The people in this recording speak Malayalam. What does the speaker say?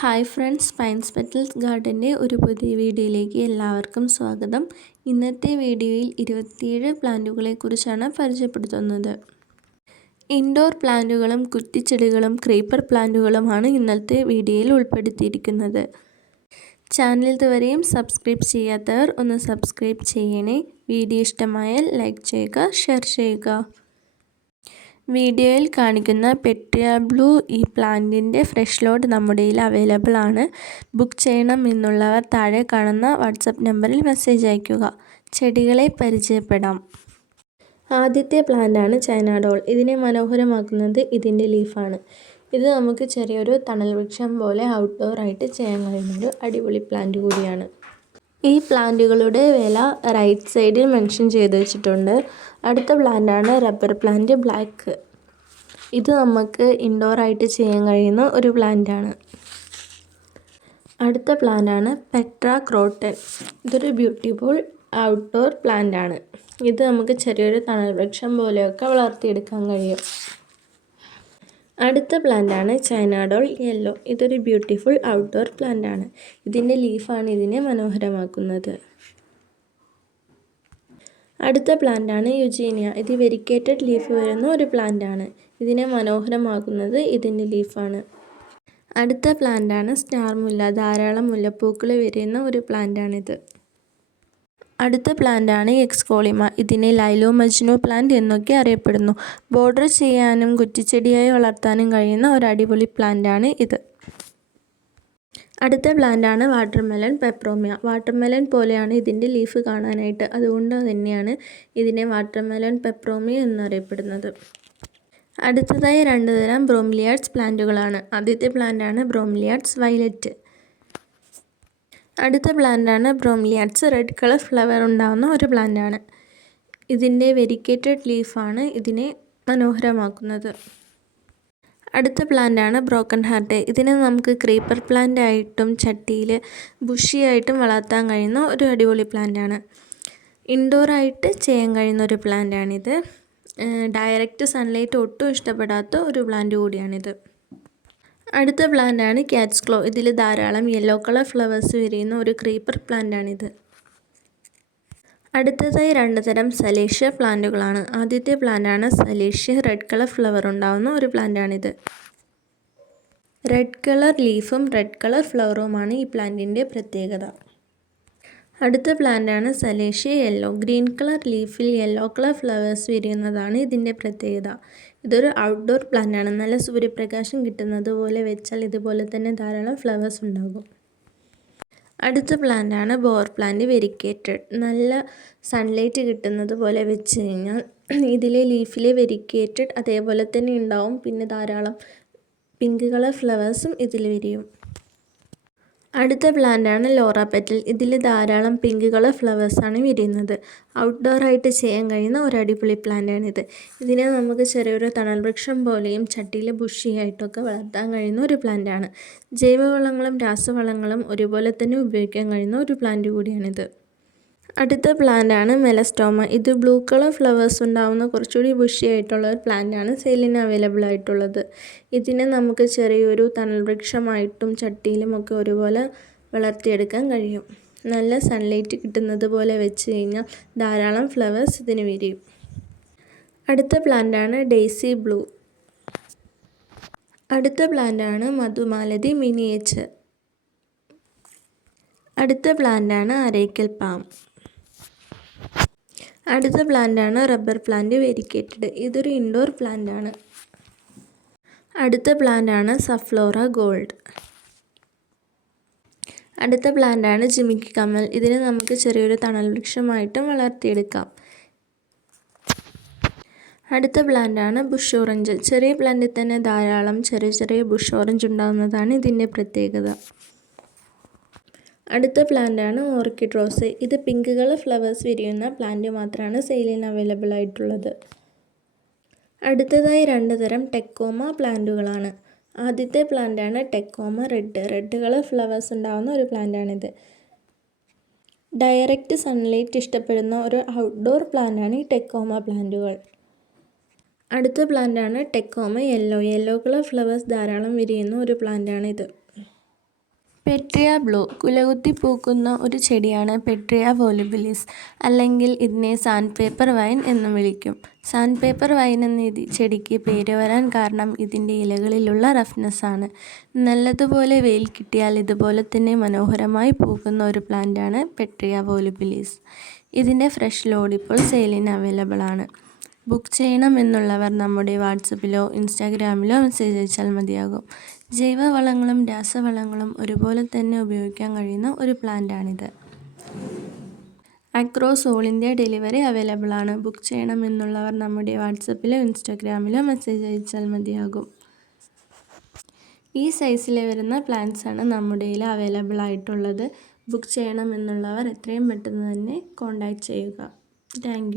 ഹായ് ഫ്രണ്ട്സ് പൈൻസ് പെറ്റൽസ് ഗാർഡന്റെ ഒരു പുതിയ വീഡിയോയിലേക്ക് എല്ലാവർക്കും സ്വാഗതം. ഇന്നത്തെ വീഡിയോയിൽ ഇരുപത്തിയേഴ് പ്ലാന്റുകളെക്കുറിച്ചാണ് പരിചയപ്പെടുത്തുന്നത്. ഇൻഡോർ പ്ലാന്റുകളും കുറ്റിച്ചെടികളും ക്രീപ്പർ പ്ലാന്റുകളുമാണ് ഇന്നത്തെ വീഡിയോയിൽ ഉൾപ്പെടുത്തിയിരിക്കുന്നത്. ചാനൽ ഇതുവരെയും സബ്സ്ക്രൈബ് ചെയ്യാത്തവർ ഒന്ന് സബ്സ്ക്രൈബ് ചെയ്യണേ. വീഡിയോ ഇഷ്ടമായാൽ ലൈക്ക് ചെയ്യുക ഷെയർ ചെയ്യുക. വീഡിയോയിൽ കാണിക്കുന്ന പെട്രിയ ബ്ലൂ ഈ പ്ലാന്റിന്റെ ഫ്രഷ് ലോഡ് നമ്മുടെ കയ്യിൽ അവൈലബിൾ ആണ്. ബുക്ക് ചെയ്യണം എന്നുള്ളവർ താഴെ കാണുന്ന വാട്സപ്പ് നമ്പറിൽ മെസ്സേജ് അയയ്ക്കുക. ചെടികളെ പരിചയപ്പെടാം. ആദ്യത്തെ പ്ലാന്റാണ് ചൈനാഡോൾ ഇതിനെ മനോഹരമാക്കുന്നത് ഇതിന്റെ ലീഫാണ് ഇത് നമുക്ക് ചെറിയൊരു തണൽ വൃക്ഷം പോലെ ഔട്ട്ഡോർ ആയിട്ട് ചെയ്യാൻ കഴിയുന്നൊരു അടിപൊളി പ്ലാന്റ് കൂടിയാണ്. ഈ പ്ലാന്റുകളുടെ വില റൈറ്റ് സൈഡിൽ മെൻഷൻ ചെയ്ത് വെച്ചിട്ടുണ്ട്. അടുത്ത പ്ലാന്റാണ് റബ്ബർ പ്ലാന്റ് ബ്ലാക്ക് ഇത് നമുക്ക് ഇൻഡോർ ആയിട്ട് ചെയ്യാൻ കഴിയുന്ന ഒരു പ്ലാന്റാണ്. അടുത്ത പ്ലാന്റാണ് പെട്ര ക്രോട്ടൻ ഇതൊരു ബ്യൂട്ടിഫുൾ ഔട്ട്ഡോർ പ്ലാന്റാണ് ഇത് നമുക്ക് ചെറിയൊരു തണൽ വൃക്ഷം പോലെയൊക്കെ വളർത്തിയെടുക്കാൻ കഴിയും. അടുത്ത പ്ലാന്റാണ് ചൈനാഡോൾ യെല്ലോ. ഇതൊരു ബ്യൂട്ടിഫുൾ ഔട്ട്ഡോർ പ്ലാന്റാണ്. ഇതിന്റെ ലീഫാണ് ഇതിനെ മനോഹരമാക്കുന്നത്. അടുത്ത പ്ലാന്റാണ് യുജീനിയ. ഇത് വെരിക്കേറ്റഡ് ലീഫ് വരുന്ന ഒരു പ്ലാന്റാണ്. ഇതിനെ മനോഹരമാക്കുന്നത് ഇതിന്റെ ലീഫാണ്. അടുത്ത പ്ലാന്റാണ് സ്റ്റാർ മുല്ല. ധാരാളം മുല്ലപ്പൂക്കൾ വരുന്ന ഒരു പ്ലാന്റാണിത്. അടുത്ത പ്ലാന്റാണ് എക്സ്കോളിമ. ഇതിനെ ലൈലോ മജ്നു പ്ലാന്റ് എന്നൊക്കെ അറിയപ്പെടുന്നു. ബോർഡർ ചെയ്യാനും കുറ്റിച്ചെടിയായി വളർത്താനും കഴിയുന്ന ഒരു അടിപൊളി പ്ലാന്റാണ് ഇത്. അടുത്ത പ്ലാന്റാണ് വാട്ടർമെലൺ പെപ്രോമിയ. വാട്ടർമെലൺ പോലെയാണ് ഇതിന്റെ ലീഫ് കാണാനായിട്ട്. അതുകൊണ്ട് തന്നെയാണ് ഇതിനെ വാട്ടർമെലൺ പെപ്രോമിയ എന്നറിയപ്പെടുന്നത്. അടുത്തതായി രണ്ട് തരം ബ്രോംലിയാഡ്സ് പ്ലാന്റുകളാണ്. ആദ്യത്തെ പ്ലാന്റാണ് ബ്രോംലിയാഡ്സ് വയലറ്റ്. അടുത്ത പ്ലാന്റാണ് ബ്രോംലിയാഡ്സ് റെഡ് കളർ ഫ്ലവർ ഉണ്ടാകുന്ന ഒരു പ്ലാന്റാണ്. ഇതിന്റെ വെരിക്കേറ്റഡ് ലീഫാണ് ഇതിനെ മനോഹരമാക്കുന്നത്. അടുത്ത പ്ലാന്റാണ് ബ്രോക്കൺ ഹാർട്ട് ഇതിനെ നമുക്ക് ക്രീപ്പർ പ്ലാന്റ് ആയിട്ടും ചട്ടിയിൽ ബുഷിയായിട്ടും വളർത്താൻ കഴിയുന്ന ഒരു അടിപൊളി പ്ലാന്റാണ്. ഇൻഡോറായിട്ട് ചെയ്യാൻ കഴിയുന്ന ഒരു പ്ലാന്റാണിത്. ഡയറക്റ്റ് സൺലൈറ്റ് ഒട്ടും ഇഷ്ടപ്പെടാത്ത ഒരു പ്ലാന്റ് കൂടിയാണിത്. അടുത്ത പ്ലാന്റാണ് ക്യാറ്റ്സ് ക്ലോ. ഇതിൽ ധാരാളം യെല്ലോ കളർ ഫ്ലവേഴ്സ് വിരിയുന്ന ഒരു ക്രീപ്പർ പ്ലാന്റാണിത്. അടുത്തതായി രണ്ട് തരം സലേഷ്യ പ്ലാന്റുകളാണ്. ആദ്യത്തെ പ്ലാന്റാണ് സലേഷ്യ റെഡ് കളർ ഫ്ലവർ ഉണ്ടാകുന്ന ഒരു പ്ലാന്റാണിത്. റെഡ് കളർ ലീഫും റെഡ് കളർ ഫ്ലവറുമാണ് ഈ പ്ലാന്റിന്റെ പ്രത്യേകത. അടുത്ത പ്ലാന്റാണ് സലേഷ്യ യെല്ലോ. ഗ്രീൻ കളർ ലീഫിൽ യെല്ലോ കളർ ഫ്ലവേഴ്സ് വിരിയുന്നതാണ് ഇതിന്റെ പ്രത്യേകത. ഇതൊരു ഔട്ട്ഡോർ പ്ലാന്റാണ് നല്ല സൂര്യപ്രകാശം കിട്ടുന്നത് പോലെ വെച്ചാൽ ഇതുപോലെ തന്നെ ധാരാളം ഫ്ലവേഴ്സ് ഉണ്ടാകും. അടുത്ത പ്ലാന്റാണ് ബോർ പ്ലാന്റ് വെരിക്കേറ്റഡ് നല്ല സൺലൈറ്റ് കിട്ടുന്നത് പോലെ വെച്ച് കഴിഞ്ഞാൽ ഇതിലെ ലീഫിലെ വെരിക്കേറ്റഡ് അതേപോലെ തന്നെ ഉണ്ടാവും. പിന്നെ ധാരാളം പിങ്ക് കളർ ഫ്ലവേഴ്സും ഇതിൽ വിരിയും അടുത്ത പ്ലാന്റാണ് ലോറ പെറ്റൽ. ഇതിൽ ധാരാളം പിങ്ക് കളർ ഫ്ലവേഴ്സാണ് വിരിയുന്നത്. ഔട്ട്ഡോറായിട്ട് ചെയ്യാൻ കഴിയുന്ന ഒരു അടിപൊളി പ്ലാന്റാണിത്. ഇതിനെ നമുക്ക് ചെറിയൊരു തണൽ വൃക്ഷം പോലെയും ചട്ടിയിൽ ബുഷിയായിട്ടൊക്കെ വളർത്താൻ കഴിയുന്ന ഒരു പ്ലാന്റാണ്. ജൈവവളങ്ങളും രാസവളങ്ങളും ഒരുപോലെ തന്നെ ഉപയോഗിക്കാൻ കഴിയുന്ന ഒരു പ്ലാന്റ് കൂടിയാണിത്. അടുത്ത പ്ലാന്റാണ് മെലസ്റ്റോമ. ഇത് ബ്ലൂ കളർ ഫ്ലവേഴ്സ് ഉണ്ടാവുന്ന കുറച്ചുകൂടി ബുഷി ആയിട്ടുള്ള ഒരു പ്ലാന്റാണ് സെയിലിന് അവൈലബിൾ ആയിട്ടുള്ളത്. ഇതിനെ നമുക്ക് ചെറിയൊരു തണൽ വൃക്ഷമായിട്ടും ചട്ടിയിലും ഒക്കെ ഒരുപോലെ വളർത്തിയെടുക്കാൻ കഴിയും. നല്ല സൺലൈറ്റ് കിട്ടുന്നത് പോലെ വെച്ച് കഴിഞ്ഞാൽ ധാരാളം ഫ്ലവേഴ്സ് ഇതിന് വിരിയും അടുത്ത പ്ലാന്റാണ് ഡെയ്സി ബ്ലൂ. അടുത്ത പ്ലാന്റാണ് മധുമാലതി മിനിയേച്ചർ. അടുത്ത പ്ലാന്റാണ് അരേക്കൽ പാം. അടുത്ത പ്ലാന്റാണ് റബ്ബർ പ്ലാന്റ് വെരിക്കേറ്റഡ്. ഇതൊരു ഇൻഡോർ പ്ലാന്റാണ്. അടുത്ത പ്ലാന്റാണ് സഫ്ലോറ ഗോൾഡ്. അടുത്ത പ്ലാന്റാണ് ജിമിക്കി കമൽ. ഇതിനെ നമുക്ക് ചെറിയൊരു തണൽ വൃക്ഷമായിട്ടും വളർത്തിയെടുക്കാം. അടുത്ത പ്ലാന്റാണ് ബുഷ് ഓറഞ്ച്. ചെറിയ പ്ലാന്റിൽ തന്നെ ധാരാളം ചെറിയ ചെറിയ ബുഷ് ഓറഞ്ച് ഉണ്ടാകുന്നതാണ് ഇതിന്റെ പ്രത്യേകത. അടുത്ത പ്ലാന്റാണ് ഓർക്കിഡ് റോസ്. ഇത് പിങ്ക് കളർ ഫ്ലവേഴ്സ് വിരിയുന്ന പ്ലാന്റ് മാത്രമാണ് സെയിലിന് അവൈലബിൾ ആയിട്ടുള്ളത്. അടുത്തതായി രണ്ട് തരം ടെക്കോമ പ്ലാന്റുകളാണ്. ആദ്യത്തെ പ്ലാന്റാണ് tecoma red red colour flowers ഉണ്ടാകുന്ന ഒരു പ്ലാന്റാണിത്. ഡയറക്റ്റ് സൺലൈറ്റ് ഇഷ്ടപ്പെടുന്ന ഒരു ഔട്ട്ഡോർ പ്ലാന്റാണ് ഈ ടെക്കോമ പ്ലാന്റുകൾ. അടുത്ത പ്ലാന്റാണ് tecoma yellow yellow colour flowers ധാരാളം വിരിയുന്ന ഒരു പ്ലാന്റാണിത് പെട്രിയ ബ്ലൂ കുലകുത്തി പൂക്കുന്ന ഒരു ചെടിയാണ് പെട്രിയ വോലുബിലിസ് അല്ലെങ്കിൽ ഇതിനെ സാൻഡ് പേപ്പർ വൈൻ എന്നും വിളിക്കും. സാൻഡ് പേപ്പർ വൈൻ എന്ന ചെടിക്ക് പേര് വരാൻ കാരണം ഇതിന്റെ ഇലകളിലുള്ള റഫ്നെസ് ആണ്. നല്ലതുപോലെ വെയിൽ കിട്ടിയാൽ ഇതുപോലെ തന്നെ മനോഹരമായി പൂക്കുന്ന ഒരു പ്ലാന്റാണ് പെട്രിയ വോലുബിലിസ് ഇതിന്റെ ഫ്രഷ് ലോഡ് ഇപ്പോൾ സെയിലിന് അവൈലബിൾ ആണ്. ബുക്ക് ചെയ്യണം എന്നുള്ളവർ നമ്മുടെ വാട്സപ്പിലോ ഇൻസ്റ്റാഗ്രാമിലോ മെസ്സേജ് അയച്ചാൽ മതിയാകും. ജൈവവളങ്ങളും രാസവളങ്ങളും ഒരുപോലെ തന്നെ ഉപയോഗിക്കാൻ കഴിയുന്ന ഒരു പ്ലാന്റാണിത് across all India delivery available ആണ്. ബുക്ക് ചെയ്യണം എന്നുള്ളവർ നമ്മുടെ വാട്സപ്പിലോ ഇൻസ്റ്റാഗ്രാമിലോ മെസ്സേജ് അയച്ചാൽ മതിയാകും. ഈ സൈസിൽ വരുന്ന പ്ലാന്റ്സ് നമ്മുടെ കയ്യിൽ അവൈലബിൾ ആയിട്ടുള്ളത്. ബുക്ക് ചെയ്യണം എന്നുള്ളവർ എത്രയും പെട്ടെന്ന് തന്നെ കോൺടാക്റ്റ് ചെയ്യുക. താങ്ക്